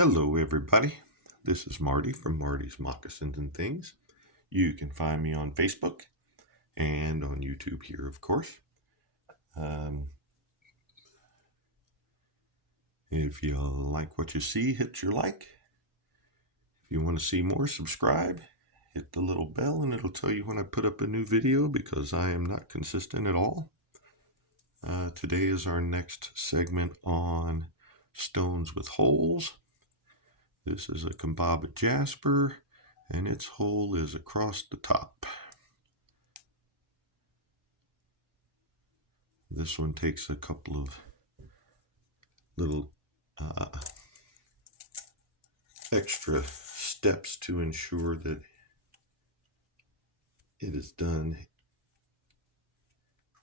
Hello, everybody. This is Marty from Marty's Moccasins and Things. You can find me on Facebook and on YouTube here, of course. If you like what you see, hit your like. If you want to see more, subscribe. Hit the little bell and it'll tell you when I put up a new video because I am not consistent at all. Today is our next segment on stones with holes. This is a Kambaba jasper, and its hole is across the top. This one takes a couple of little extra steps to ensure that it is done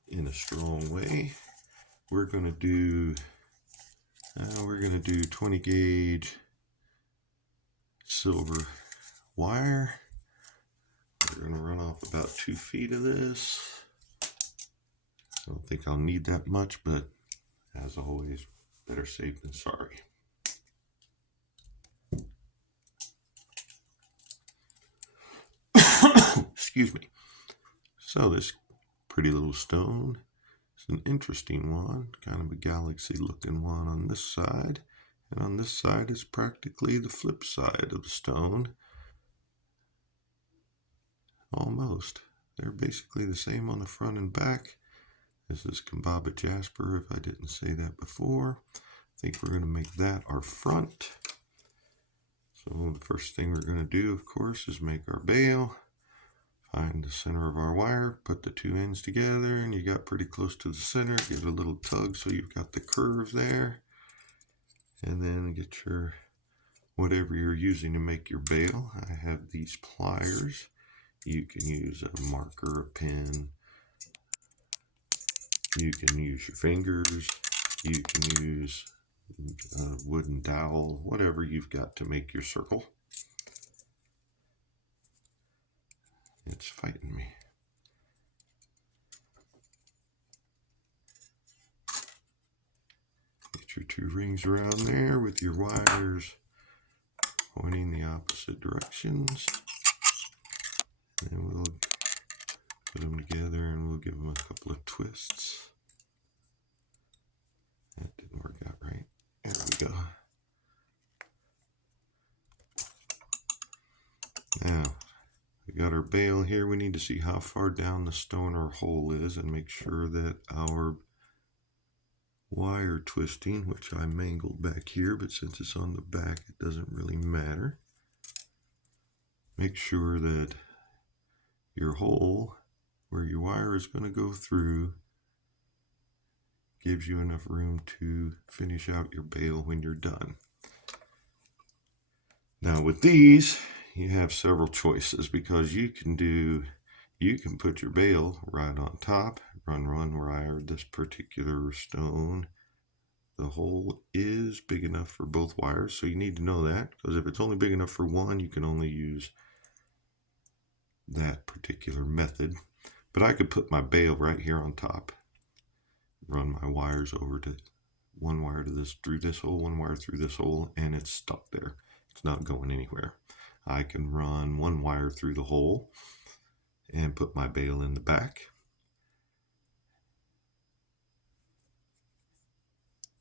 in a strong way. We're going to do 20 gauge silver wire. We're going to run off about 2 feet of this. I don't think I'll need that much, but as always, better safe than sorry. Excuse me. So this pretty little stone is an interesting one, kind of a galaxy looking one on this side, and on this side is practically the flip side of the stone. Almost. They're basically the same on the front and back. This is Kambaba jasper, if I didn't say that before. I think we're going to make that our front. So the first thing we're going to do, of course, is make our bail. Find the center of our wire, put the two ends together, and you got pretty close to the center. Give it a little tug so you've got the curve there. And then get your, whatever you're using to make your bail. I have these pliers. You can use a marker, a pen. You can use your fingers. You can use a wooden dowel, whatever you've got to make your circle. It's fighting me. Get your 2 rings around there with your wires pointing the opposite directions. And we'll put them together and we'll give them a couple of twists. That didn't work out right. There we go. Now, we got our bail here. We need to see how far down the stone our hole is and make sure that our wire twisting, which I mangled back here, but since it's on the back, it doesn't really matter. Make sure that your hole where your wire is going to go through gives you enough room to finish out your bail when you're done. Now with these, you have several choices because you can put your bail right on top, run wire this particular stone. The hole is big enough for both wires, so you need to know that, because if it's only big enough for one, you can only use that particular method. But I could put my bail right here on top, run my wires over to one wire to this through this hole, one wire through this hole, and it's stuck there. It's not going anywhere. I can run one wire through the hole and put my bail in the back.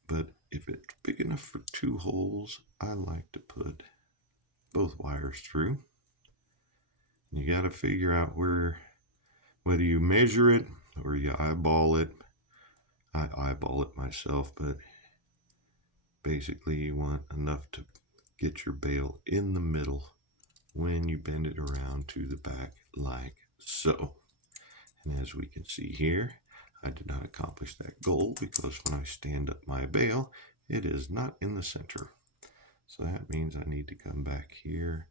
But if it's big enough for 2 holes, I like to put both wires through. You got to figure out whether you measure it or you eyeball it. I eyeball it myself, but basically you want enough to get your bail in the middle when you bend it around to the back like so. And as we can see here, I did not accomplish that goal because when I stand up my bail, it is not in the center. So that means I need to come back here,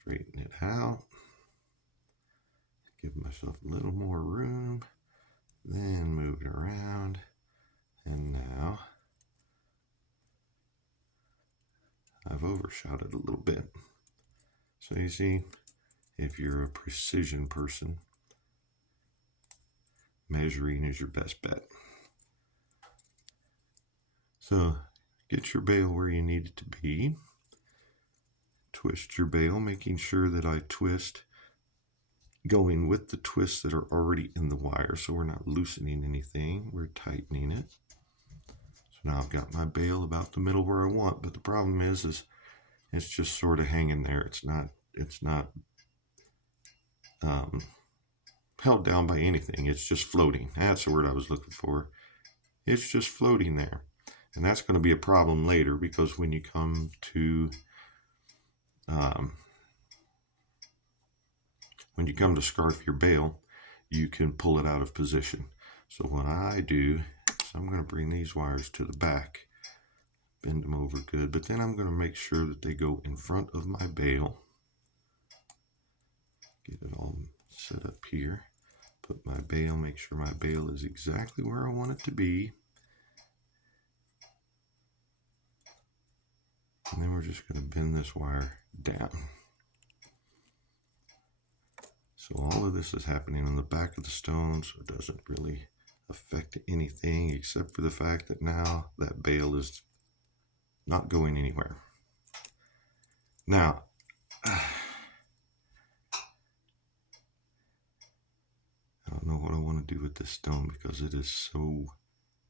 straighten it out, give myself a little more room, then move it around, and now I've overshot it a little bit. So you see, if you're a precision person, measuring is your best bet. So get your bail where you need it to be. Twist your bail, making sure that I twist going with the twists that are already in the wire, so we're not loosening anything, we're tightening it. So now I've got my bail about the middle where I want, but the problem is it's just sort of hanging there. It's not held down by anything. It's just floating. That's the word I was looking for. It's just floating there. And that's going to be a problem later, because when you come to scarf your bail, you can pull it out of position. So what I do is I'm going to bring these wires to the back, bend them over good, but then I'm going to make sure that they go in front of my bail. Get it all set up here. Put my bail, make sure my bail is exactly where I want it to be. And then we're just going to bend this wire down. So all of this is happening on the back of the stone, so it doesn't really affect anything except for the fact that now that bail is not going anywhere. Now, I don't know what I want to do with this stone because it is so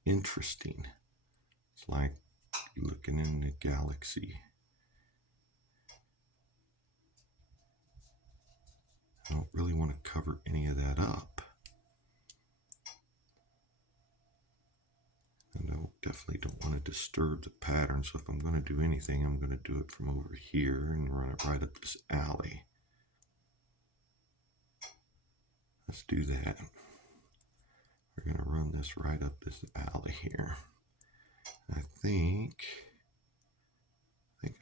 interesting. It's like looking in the galaxy. I don't really want to cover any of that up. And I definitely don't want to disturb the pattern, so if I'm going to do anything, I'm going to do it from over here and run it right up this alley. Let's do that. We're going to run this right up this alley here. I think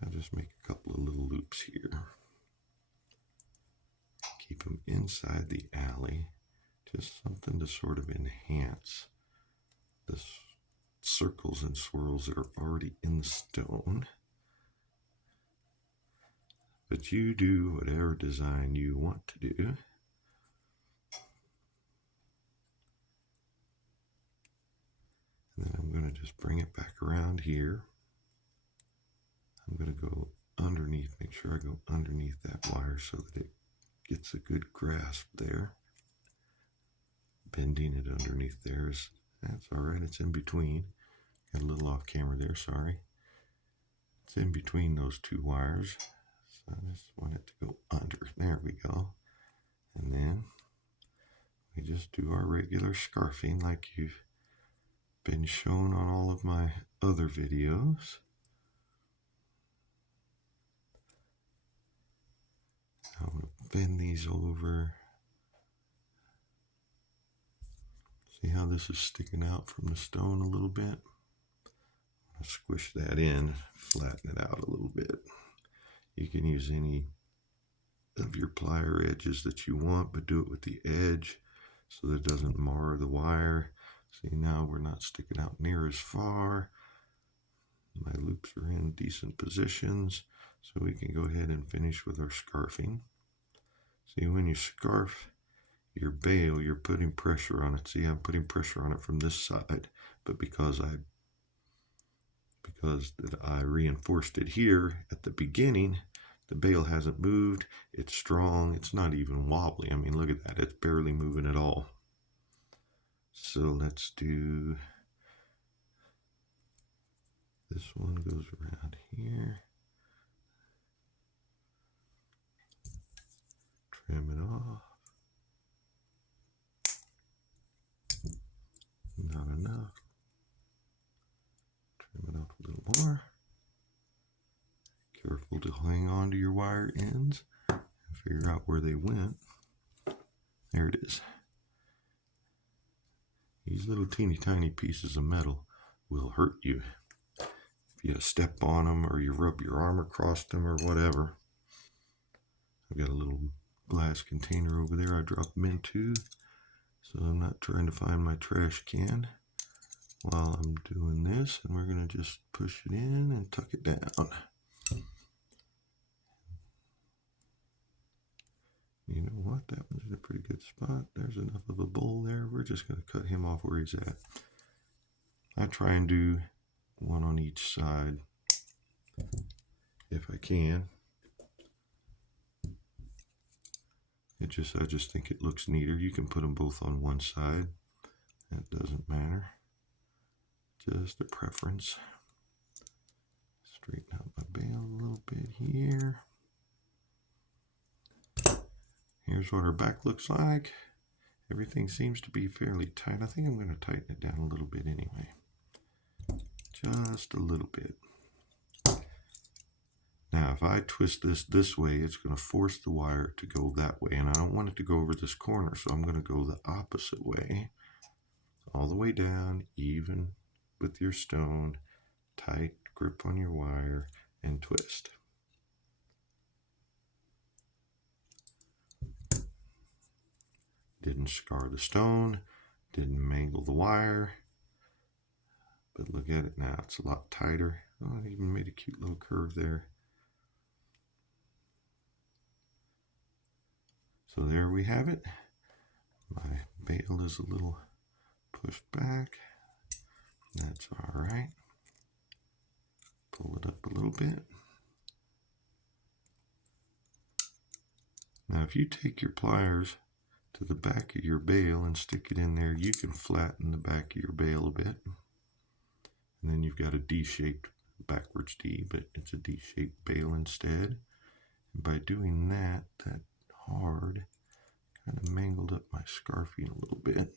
I'll just make a couple of little loops here. Keep them inside the alley. Just something to sort of enhance the circles and swirls that are already in the stone. But you do whatever design you want to do. And then I'm going to just bring it back around here. I'm going to go underneath, make sure I go underneath that wire so that it gets a good grasp there. Bending it underneath there that's all right. It's in between. Got a little off camera there, sorry. It's in between those two wires. So I just want it to go under. There we go. And then we just do our regular scarfing like you've been shown on all of my other videos. I'm going to bend these over. See how this is sticking out from the stone a little bit? I'll squish that in, flatten it out a little bit. You can use any of your plier edges that you want, but do it with the edge so that it doesn't mar the wire. See, now we're not sticking out near as far. My loops are in decent positions, so we can go ahead and finish with our scarfing. See, when you scarf your bail, you're putting pressure on it. See, I'm putting pressure on it from this side, but because I reinforced it here at the beginning, the bail hasn't moved. It's strong. It's not even wobbly. I mean, look at that. It's barely moving at all. So let's do this one. Goes around here. Trim it off. Not enough. Trim it up a little more. Careful to hang on to your wire ends and figure out where they went. There it is. These little teeny tiny pieces of metal will hurt you if you step on them or you rub your arm across them or whatever. I've got a little glass container over there I drop them into, so I'm not trying to find my trash can while I'm doing this, and we're going to just push it in and tuck it down. You know what? That one's in a pretty good spot. There's enough of a bowl there. We're just going to cut him off where he's at. I try and do one on each side if I can. I just think it looks neater. You can put them both on one side. That doesn't matter. Just a preference. Straighten out my bail a little bit here. Here's what our back looks like. Everything seems to be fairly tight. I think I'm going to tighten it down a little bit anyway. Just a little bit. Now, if I twist this way, it's going to force the wire to go that way. And I don't want it to go over this corner, so I'm going to go the opposite way. All the way down, even with your stone. Tight grip on your wire and twist. Didn't scar the stone, didn't mangle the wire, but look at it now, it's a lot tighter. Oh, it even made a cute little curve there. So there we have it. My bail is a little pushed back. That's all right. Pull it up a little bit. Now if you take your pliers to the back of your bail and stick it in there, you can flatten the back of your bail a bit. And then you've got a D-shaped, backwards D, but it's a D-shaped bail instead. And by doing that, that hard kind of mangled up my scarfing a little bit.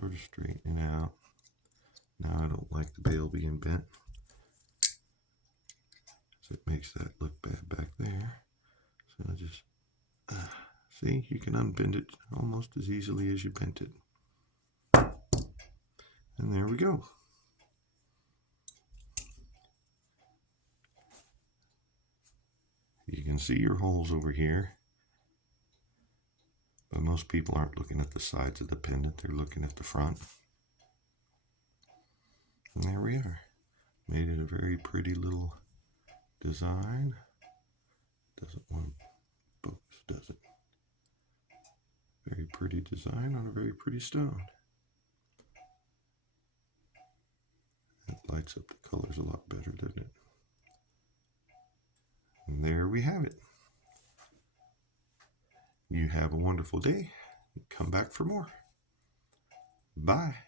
Sort of straighten it out. Now I don't like the bail being bent, so it makes that look bad back there. So I just, see, you can unbend it almost as easily as you bent it. And there we go. You can see your holes over here, but most people aren't looking at the sides of the pendant, they're looking at the front. And there we are. Made it a very pretty little design. Doesn't want to focus, does it? Very pretty design on a very pretty stone. It lights up the colors a lot better, doesn't it? And there we have it. You have a wonderful day. Come back for more. Bye.